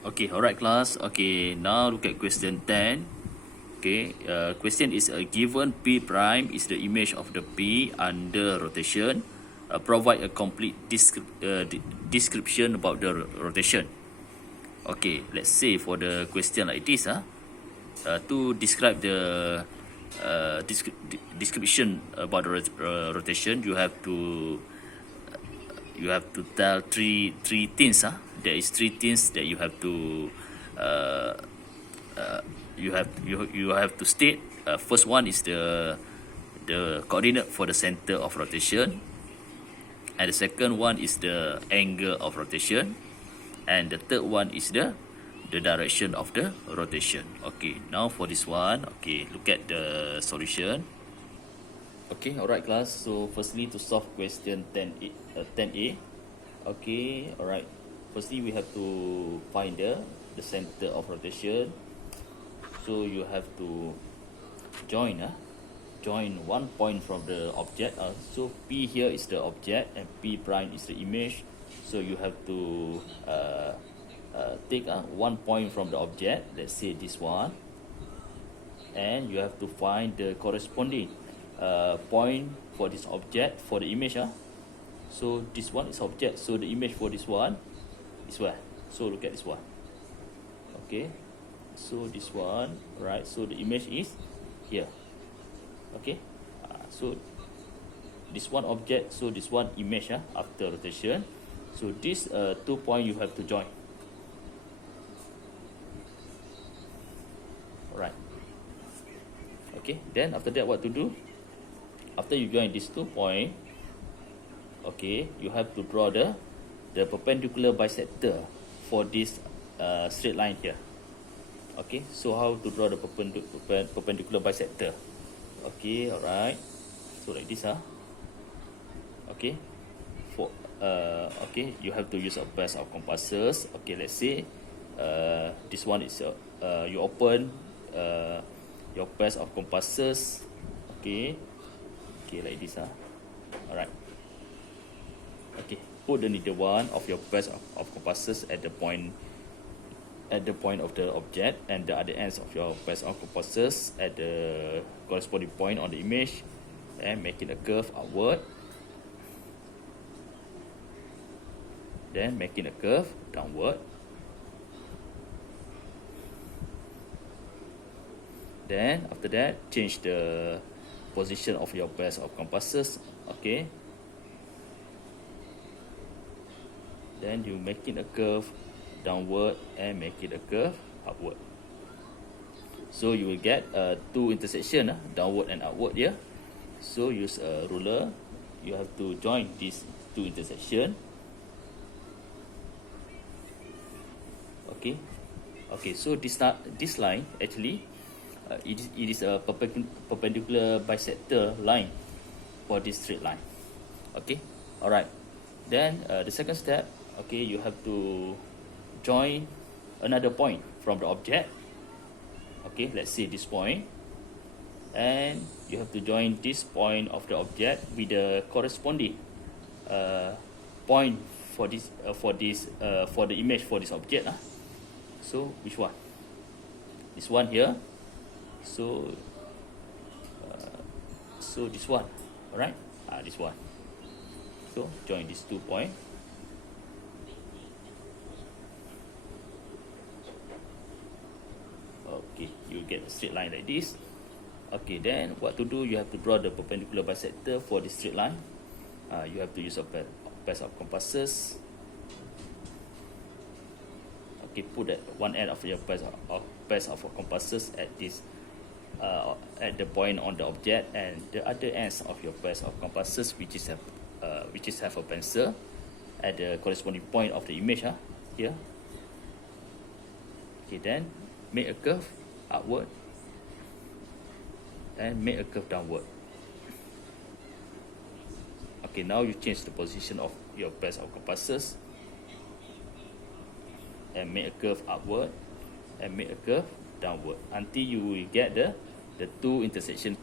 Okay, alright class. Okay, now look at question 10. Okay, question is a given P prime is the image of the P under rotation. Provide a complete description about the rotation. Okay, let's say for the question like this, to describe the description about the rotation, you have to tell three things. There is three things that you have to you have to state. First one is the coordinate for the center of rotation, and the second one is the angle of rotation, and the third one is the direction of the rotation. Okay, now for this one, okay, look at the solution. Okay, alright class. So firstly, to solve question 10A. Okay, alright. Firstly, we have to find the center of rotation. So you have to join one point from the object. So P here is the object and P prime is the image. So you have to take 1 point from the object. Let's say this one, and you have to find the corresponding point for this object for the image. So this one is object, so the image for this one is where? So look at this one. Okay, so this one, right? So the image is here. Okay, so this one object, so this one image after rotation. So this 2 point you have to join. Alright. Okay, then after that, what to do? After you join these 2 points, okay, you have to draw the perpendicular bisector for this straight line here. Okay, so how to draw the perpendicular bisector? Okay, alright. So like this, okay. For okay, you have to use a pair of compasses. Okay, let's say this one is you open your pair of compasses. Okay, okay, like this, alright. Okay, put the needle one of your pair of compasses at the point of the object, and the other ends of your pair of compasses at the corresponding point on the image, and making a curve outward, then making a curve downward, then after that change the position of your pair of compasses. Okay, then you making a curve downward and make it a curve upward. So you will get two intersection, downward and upward here. So use a ruler. You have to join these two intersection. Okay, okay. So this line actually it is a perpendicular bisector line for this straight line. Okay, all right. Then the second step, okay, you have to join another point from the object. Okay, let's say this point, and you have to join this point of the object with the corresponding point for the image for this object. So which one? This one here. So so this one, all right? This one. So join these 2 points. Okay, you get a straight line like this. Okay, then what to do? You have to draw the perpendicular bisector for this straight line. You have to use a pair of compasses. Okay, put that one end of your pair of compasses at this at the point on the object, and the other ends of your pair of compasses which have a pencil at the corresponding point of the image here. Okay, then make a curve upward and make a curve downward. Okay, now you change the position of your pair of compasses and make a curve upward and make a curve downward until you will get the two intersection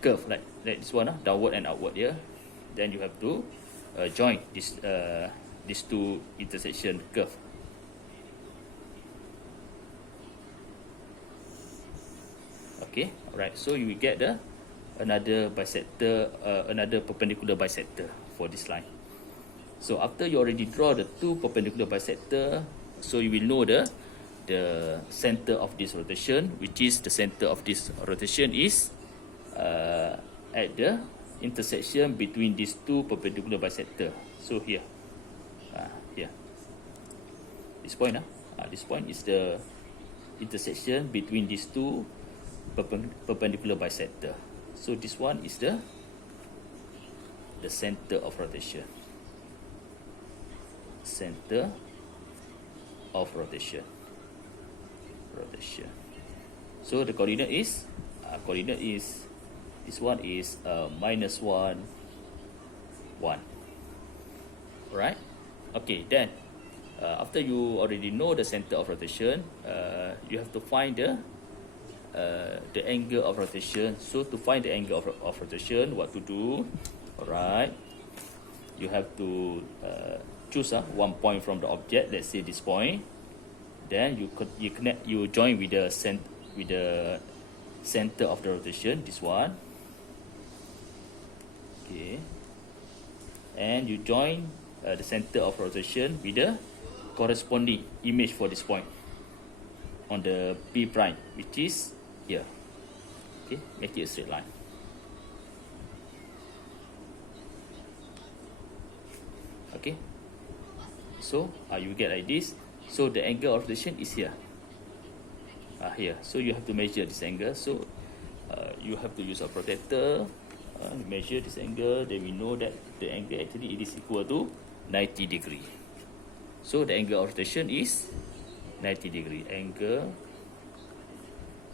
curve like this one, downward and upward here. Then you have to join these two intersection curve. Okay, alright. So you will get the another bisector, another perpendicular bisector for this line. So after you already draw the two perpendicular bisector, so you will know the center of this rotation, which is the center of this rotation is at the intersection between these two perpendicular bisector. So here, here, this point, this point is the intersection between these two perpendicular bisector. So this one is the center of rotation. Center of rotation. So the coordinate is this one is minus 1, 1. Right? Okay, then after you already know the center of rotation, you have to find the angle of rotation. So to find the angle of rotation, what to do? Alright, you have to choose one point from the object. Let's say this point. Then you join with the center of the rotation. This one. Okay, and you join the center of rotation with the corresponding image for this point on the P prime, which is here. Okay, make it a straight line. Okay, so you get like this. So the angle of rotation is here. Here. So you have to measure this angle. So you have to use a protractor. Measure this angle. Then we know that the angle actually it is equal to 90 degree. So the angle of rotation is 90 degree. Angle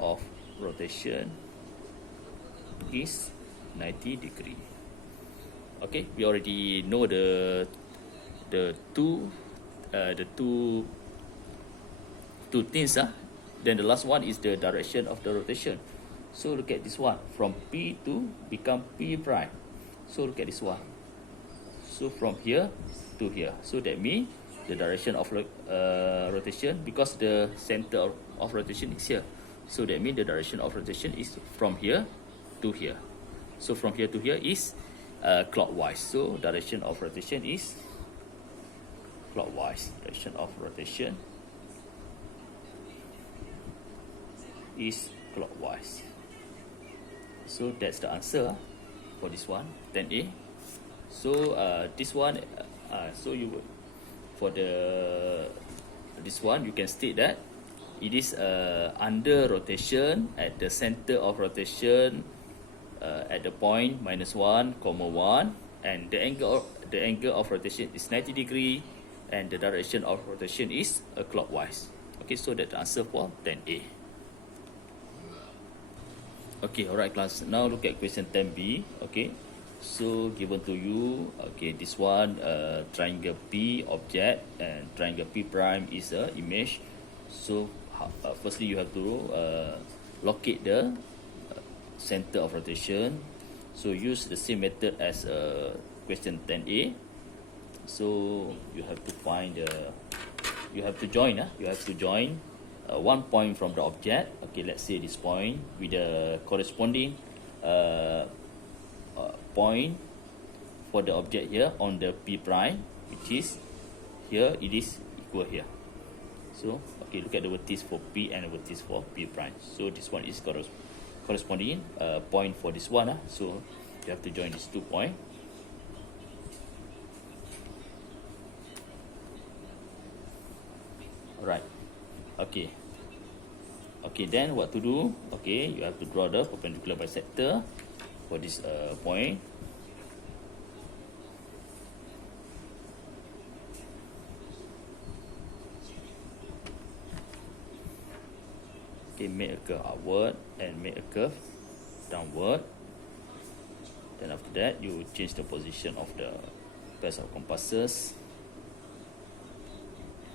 of rotation is 90 degree. Okay, we already know the two things. Then the last one is the direction of the rotation. So look at this one, from P to become P prime. So look at this one. So from here to here. So that means the direction of rotation, because the center of rotation is here. So that means the direction of rotation is from here to here. So from here to here is clockwise. So direction of rotation is clockwise. Direction of rotation is clockwise. So that's the answer for this one, 10A. So this one, so you for this one you can state that it is under rotation at the center of rotation at the point -1, 1, and the angle of rotation is 90 degree, and the direction of rotation is clockwise. Okay, so that's the answer for 10A. Okay, alright class. Now look at question 10B. Okay, so given to you, okay, this one triangle P object and triangle P prime is a image. So firstly you have to locate the center of rotation. So use the same method as question 10A. So you have to find you have to join one point from the object. Okay, let's say this point with the corresponding point for the object here on the P prime, which is here, it is equal here. So okay, look at the vertex for P and the vertex for P prime. So this one is corresponding point for this one. So you have to join these 2 points. Alright. Okay. Okay, then what to do? Okay, you have to draw the perpendicular bisector for this point. Okay, make a curve upward and make a curve downward. Then after that, you change the position of the pairs of compasses.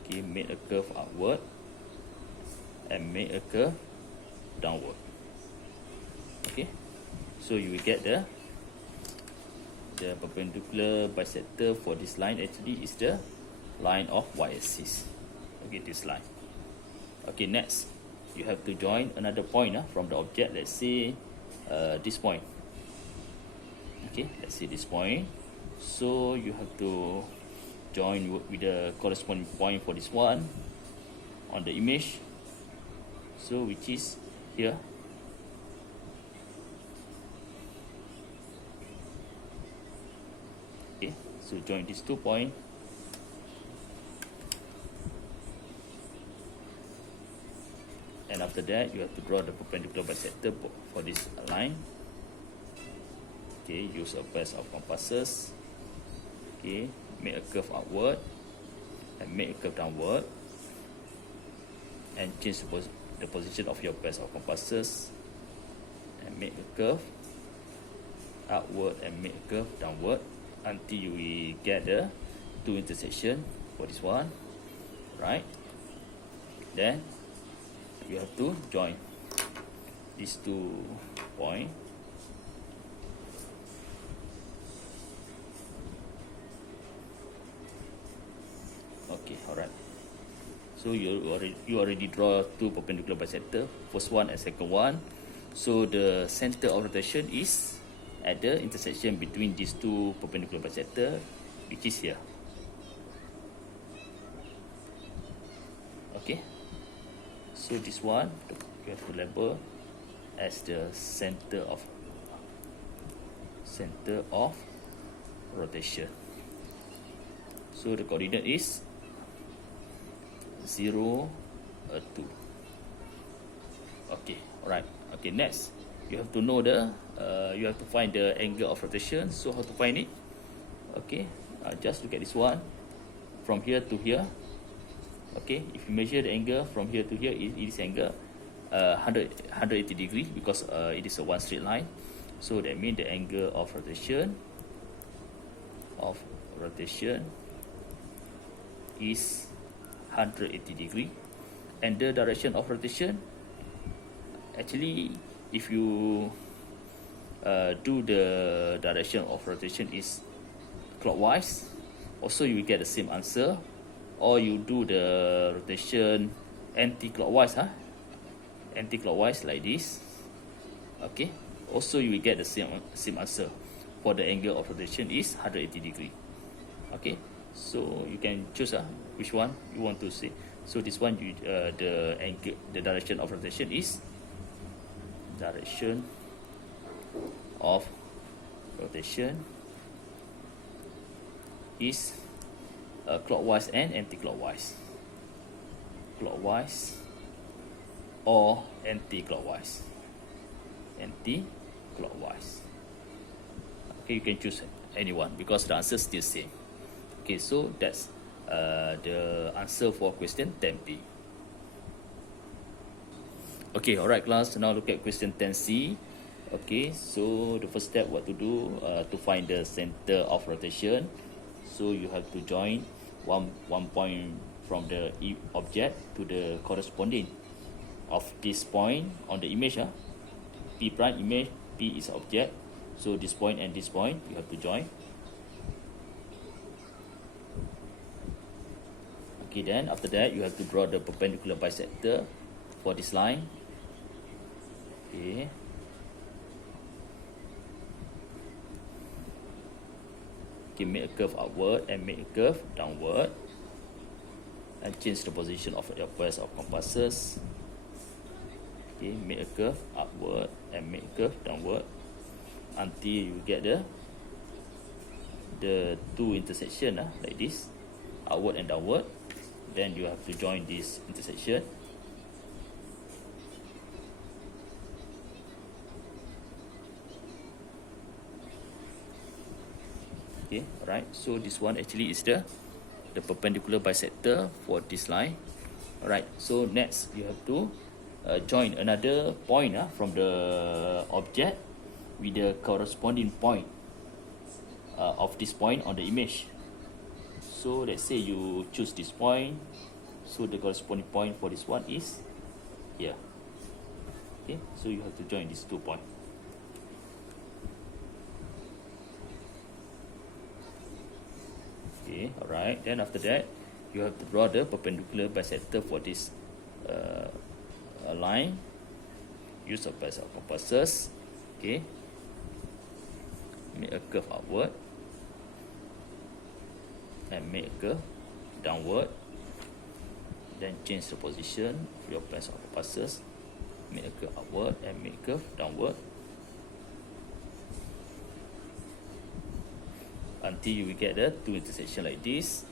Okay, make a curve upward and make a curve downward. Okay, so you will get the perpendicular bisector for this line actually is the line of y-axis. Okay, this line. Okay, next you have to join another point from the object. Let's say this point. Okay, let's say this point. So you have to join with the corresponding point for this one on the image. So which is here. Okay, so join these 2 points. And after that, you have to draw the perpendicular bisector for this line. Okay, use a pair of compasses. Okay, make a curve upward and make a curve downward, and change the position of your pair of compasses and make a curve upward and make a curve downward until you get the 2 intersection for this one, right? Then you have to join these 2 points. Okay, alright. So you already draw 2 perpendicular bisector, first one and second one. So the center of rotation is at the intersection between these 2 perpendicular bisector, which is here. Okay. So this one you have to label as the center of rotation. So the coordinate is 0, 2. Okay, alright. Okay, next you have to know you have to find the angle of rotation. So how to find it? Okay, just look at this one from here to here. Okay, if you measure the angle from here to here, it is angle 180 degrees because it is a one straight line. So that means the angle of rotation is 180 degree, and the direction of rotation, actually if you do the direction of rotation is clockwise, also you will get the same answer. Or you do the rotation anti-clockwise, anti-clockwise like this. Okay, also you will get the same answer. For the angle of rotation is 180 degree. Okay, so you can choose which one you want to see. So this one, the angle, the direction of rotation is clockwise and anti-clockwise. Clockwise or anti-clockwise. Okay, you can choose anyone because the answer is still same. Okay, so that's the answer for question 10B. Okay, alright class, now look at question 10C. Okay, so the first step, what to do to find the center of rotation. So you have to join one point from the object to the corresponding of this point on the image. P prime image, P is object. So this point and this point you have to join. Okay, then after that you have to draw the perpendicular bisector for this line. Okay. Okay, make a curve upward and make a curve downward, and change the position of your pairs of compasses. Okay, make a curve upward and make a curve downward until you get the 2 intersection like this, upward and downward. Then you have to join this intersection. Okay, alright. So this one actually is the perpendicular bisector for this line. Alright. So next you have to join another point from the object with the corresponding point of this point on the image. So let's say you choose this point. So the corresponding point for this one is here. Okay. So you have to join these 2 points. Okay, alright. Then after that, you have to draw the perpendicular bisector for this align, use a pair of compasses. Okay, make a curve upward and make a curve downward. Then change the position of your pairs of compasses, make a curve upward and make a curve downward until you will get the two intersection like this.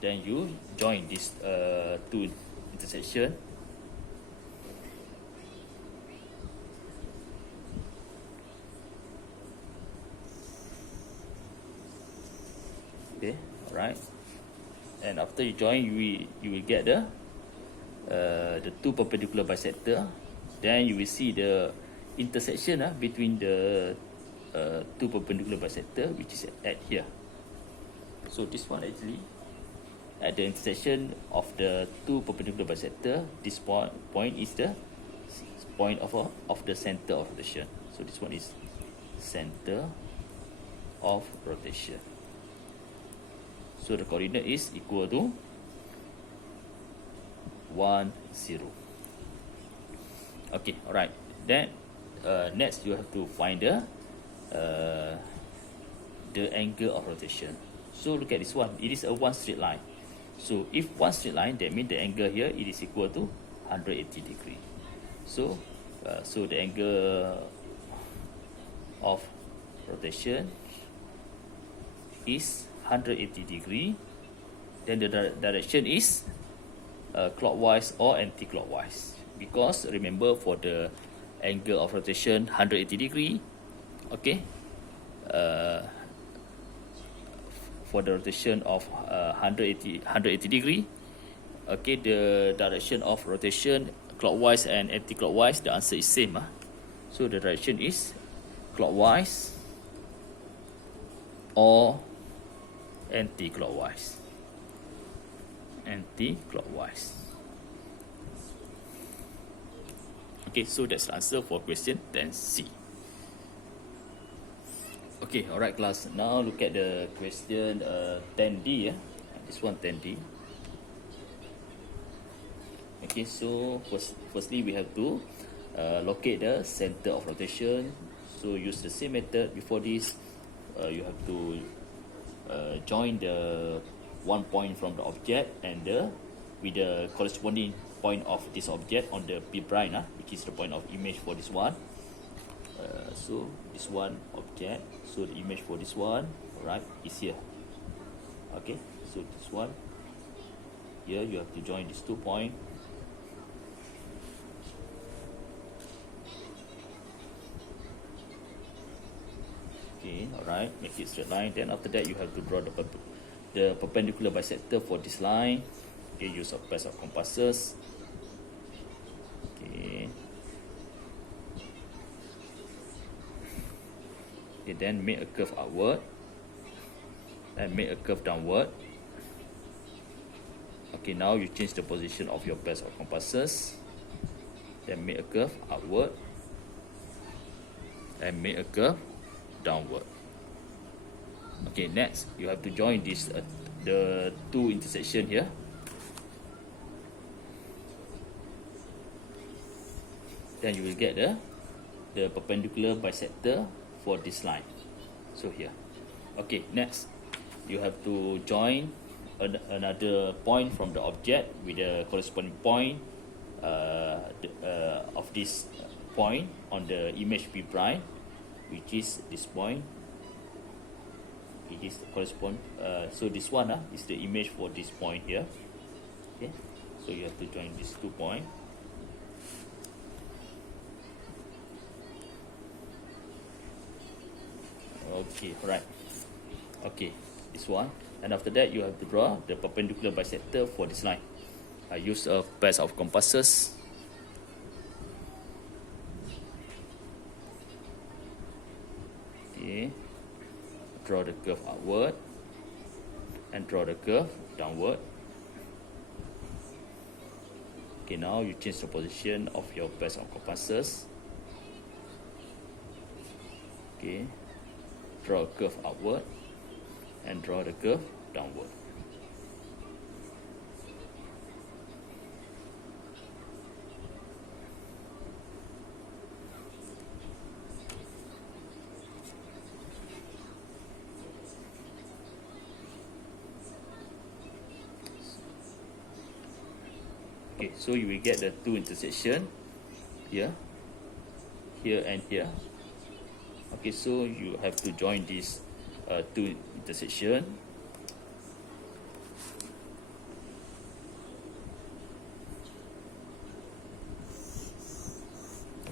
Then you join these two intersection. Okay, alright. And after you join, you will get the two perpendicular bisector. Then you will see the intersection between the two perpendicular bisector, which is at here. So this one actually at the intersection of the two perpendicular bisector, this point is the point of the center of rotation. So this one is center of rotation. So the coordinate is equal to 1, 0. Okay, alright. Then next you have to find the angle of rotation. So look at this one. It is a one straight line. So if one straight line, that means the angle here it is equal to 180 degree. So so the angle of rotation is 180 degree. Then the direction is clockwise or anti-clockwise, because remember for the angle of rotation 180 degree, okay, for the rotation of 180 degree, okay, the direction of rotation clockwise and anti-clockwise, the answer is same. So the direction is clockwise or anti-clockwise. Okay, so that's the answer for question 10C. Okay, alright class, now look at the question 10D. This one 10D. Okay, so firstly we have to locate the center of rotation. So use the same method before this. You have to join the one point from the object and with the corresponding point of this object on the P prime, which is the point of image for this one. So this one object, so the image for this one, right, is here. Okay, so this one here you have to join these 2 points. Okay, alright, make it straight line. Then after that you have to draw the perpendicular bisector for this line. Okay, use a pair of compasses. Okay. Okay, then make a curve upward and make a curve downward. Okay, now you change the position of your pairs of compasses. Then make a curve upward and make a curve downward. Okay, next you have to join this the two intersection here. Then you will get the perpendicular bisector for this line. So here. Okay, next you have to join another point from the object with the corresponding point of this point on the image P prime, which is this point. It is correspond. So this one is the image for this point here. Okay, so you have to join these 2 points. Okay, right. Okay, this one. And after that, you have to draw the perpendicular bisector for this line. I use a pair of compasses. Okay, draw the curve upward and draw the curve downward. Okay, now you change the position of your pair of compasses. Okay, draw a curve upward and draw the curve downward. Okay, so you will get the two intersection here, here and here. Okay, so you have to join these two intersection.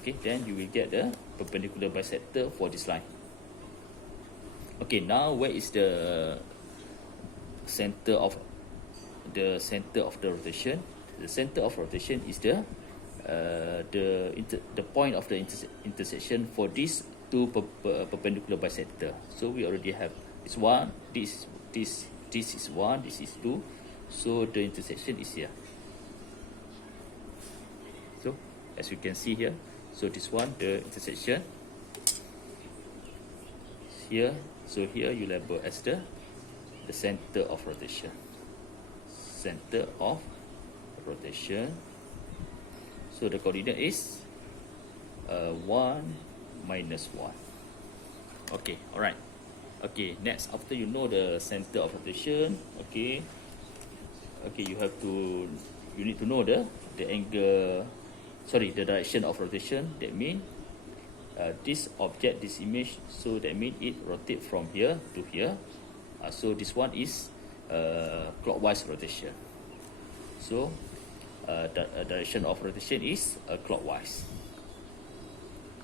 Okay, then you will get the perpendicular bisector for this line. Okay, now where is the center of the rotation? The center of rotation is the point of the intersection for these two perpendicular bisector. So we already have this one, this is one, this is two. So the intersection is here. So as you can see here, so this one, the intersection here. So here you label as the center of rotation. Center of rotation. So the coordinate is 1 minus 1. Okay, alright. Okay, next, after you know the center of rotation, okay, you need to know the angle, sorry, the direction of rotation. That means this object, this image, so that means it rotates from here to here. So this one is clockwise rotation. So the direction of rotation is clockwise.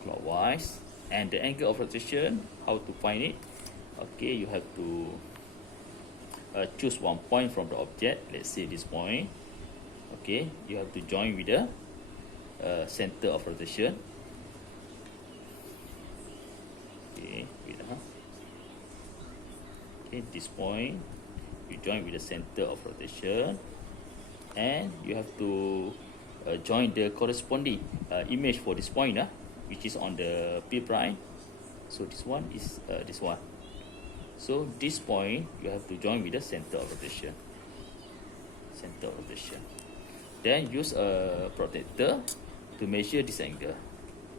Clockwise. And the angle of rotation, how to find it? Okay, you have to choose one point from the object. Let's say this point. Okay, you have to join with the center of rotation. Okay, okay, this point you join with the center of rotation, and you have to join the corresponding image for this point, which is on the P prime. So this one is this one. So this point you have to join with the center of rotation. Center of rotation. Then use a protractor to measure this angle.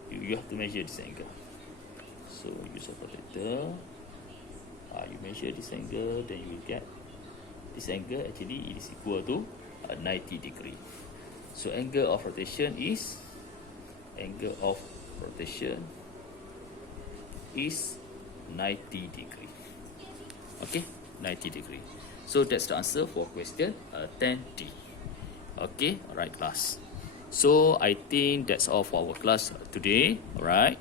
You have to measure this angle. So use a protractor. You measure this angle, then you will get this angle. Actually, it is equal to 90 degree. So angle of rotation is 90 degree. Okay, 90 degree. So that's the answer for question 10D. Okay, alright class. So I think that's all for our class today. Alright.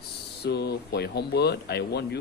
So for your homework, I want you